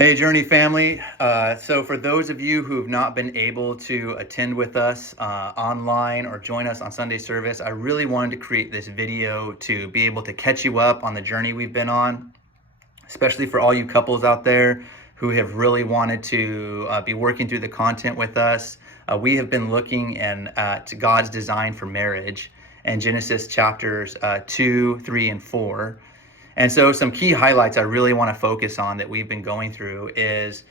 Hey, Journey family. So for those of you who have not been able to attend with us online or join us on Sunday service, I really wanted to create this video to be able to catch you up on the journey we've been on, especially for all you couples out there who have really wanted to be working through the content with us. We have been looking at God's design for marriage in Genesis chapters 2, 3, and 4. And so some key highlights I really want to focus on that we've been going through is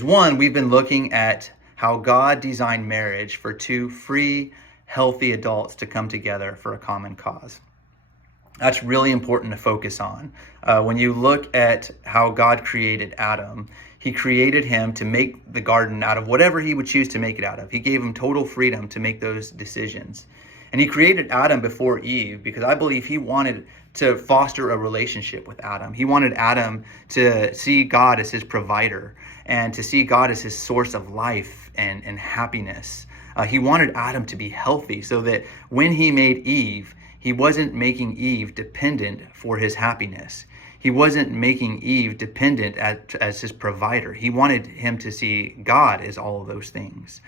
one, we've been looking at how God designed marriage for two free, healthy adults to come together for a common cause. That's really important to focus on. When you look at how God created Adam, he created him to make the garden out of whatever he would choose to make it out of. He gave him total freedom to make those decisions. And he created Adam before Eve because I believe he wanted to foster a relationship with Adam. He wanted Adam to see God as his provider and to see God as his source of life and happiness. He wanted Adam to be healthy so that when he made Eve, he wasn't making Eve dependent for his happiness. He wasn't making Eve dependent as his provider. He wanted him to see God as all of those things.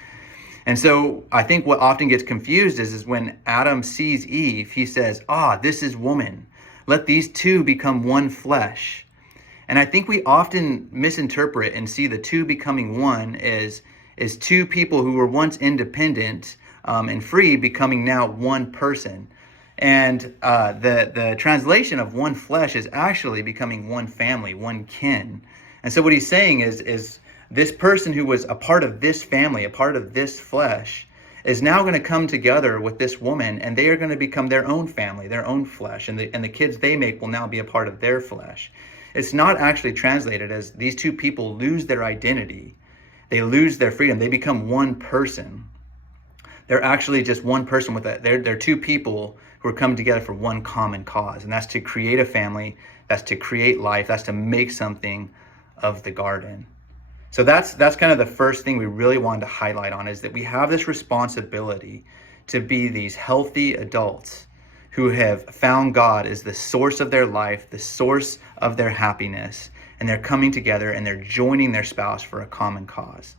And so I think what often gets confused is when Adam sees Eve, he says, this is woman. Let these two become one flesh. And I think we often misinterpret and see the two becoming one as two people who were once independent and free becoming now one person. And the translation of one flesh is actually becoming one family, one kin. And so what he's saying is this person who was a part of this family, a part of this flesh, is now going to come together with this woman, and they are going to become their own family, their own flesh, and the kids they make will now be a part of their flesh. It's not actually translated as these two people lose their identity. They lose their freedom. They become one person. They're actually just one person with that. They're two people who are coming together for one common cause, and that's to create a family, that's to create life, that's to make something of the garden. So that's kind of the first thing we really wanted to highlight on, is that we have this responsibility to be these healthy adults who have found God as the source of their life, the source of their happiness, and they're coming together and they're joining their spouse for a common cause.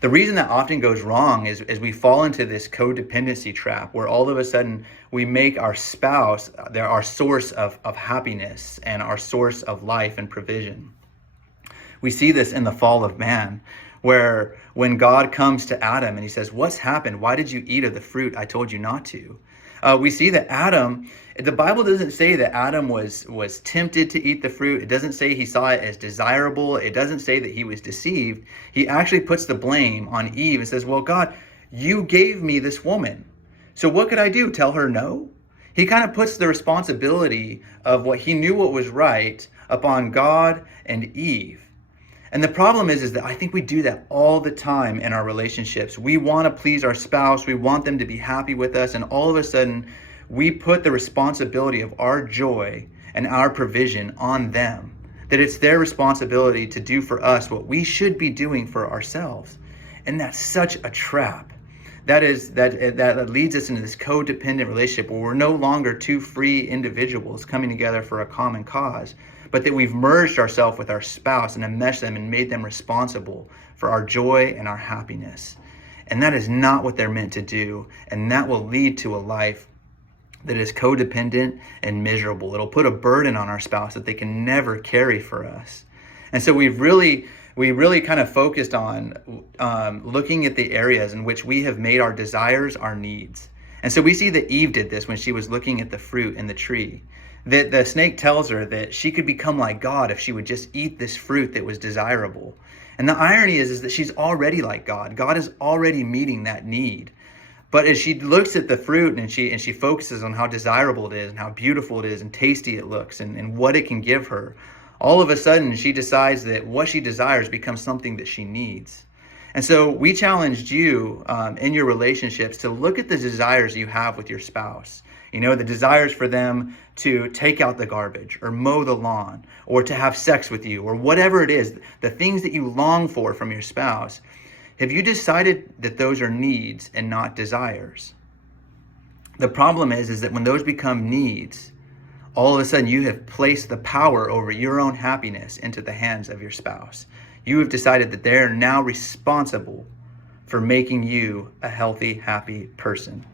The reason that often goes wrong is we fall into this codependency trap where all of a sudden we make our spouse our source of happiness and our source of life and provision. We see this in the fall of man, where when God comes to Adam and he says, "What's happened? Why did you eat of the fruit I told you not to?" We see that Adam, the Bible doesn't say that Adam was tempted to eat the fruit. It doesn't say he saw it as desirable. It doesn't say that he was deceived. He actually puts the blame on Eve and says, "Well, God, you gave me this woman. So what could I do? Tell her no?" He kind of puts the responsibility of what he knew what was right upon God and Eve. And the problem is that I think we do that all the time in our relationships. We want to please our spouse. We want them to be happy with us. And all of a sudden, we put the responsibility of our joy and our provision on them. That it's their responsibility to do for us what we should be doing for ourselves. And that's such a trap. That leads us into this codependent relationship where we're no longer two free individuals coming together for a common cause, but that we've merged ourselves with our spouse and enmeshed them and made them responsible for our joy and our happiness. And that is not what they're meant to do. And that will lead to a life that is codependent and miserable. It'll put a burden on our spouse that they can never carry for us. And so we really kind of focused on looking at the areas in which we have made our desires our needs. And so we see that Eve did this when she was looking at the fruit in the tree. That the snake tells her that she could become like God if she would just eat this fruit that was desirable. And the irony is that she's already like God. God is already meeting that need. But as she looks at the fruit and she focuses on how desirable it is and how beautiful it is and tasty it looks and what it can give her, all of a sudden she decides that what she desires becomes something that she needs. And so we challenged you in your relationships to look at the desires you have with your spouse. You know, the desires for them to take out the garbage or mow the lawn or to have sex with you or whatever it is, the things that you long for from your spouse. Have you decided that those are needs and not desires? The problem is that when those become needs, all of a sudden you have placed the power over your own happiness into the hands of your spouse. You have decided that they're now responsible for making you a healthy, happy person.